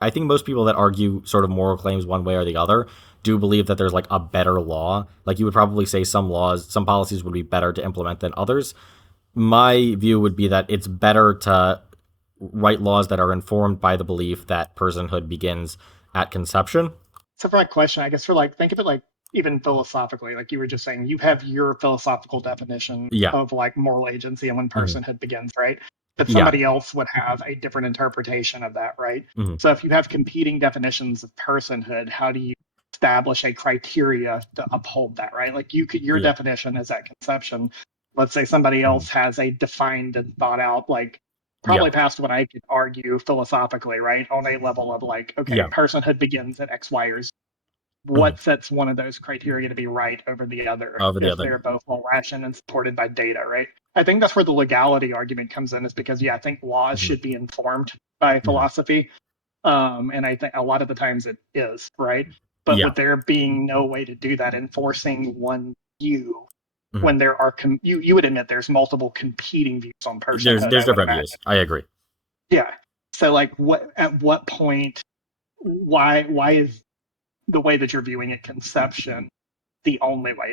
I think most people that argue sort of moral claims one way or the other do believe that there's like a better law. Like you would probably say some policies would be better to implement than others. My view would be that it's better to write laws that are informed by the belief that personhood begins at conception. So for that question, I guess for like, think of it like even philosophically, like you were just saying, you have your philosophical definition Yeah. of like moral agency and when Hmm. personhood begins, right? But Yeah. somebody else would have a different interpretation of that, right? Hmm. So if you have competing definitions of personhood, how do you establish a criteria to uphold that, right? Like you could, your Yeah. definition is at conception. Let's say somebody Hmm. else has a defined and thought out, like Yeah. probably past what I could argue philosophically, right? On a level of like, okay, Yeah. personhood begins at X, Y, or Z. Hmm. What sets one of those criteria to be right over the other Over the if other. they're both well rationed and supported by data, right? I think that's where the legality argument comes in, is because, yeah, I think laws Hmm. should be informed by Hmm. philosophy. And I think a lot of the times it is, right? But Yeah. with there being no way to do that, enforcing one view Hmm. when there are, you would admit there's multiple competing views on personhood, There's I would different imagine. views. I agree. Yeah. So, like, at what point, why is the way that you're viewing it conception the only way?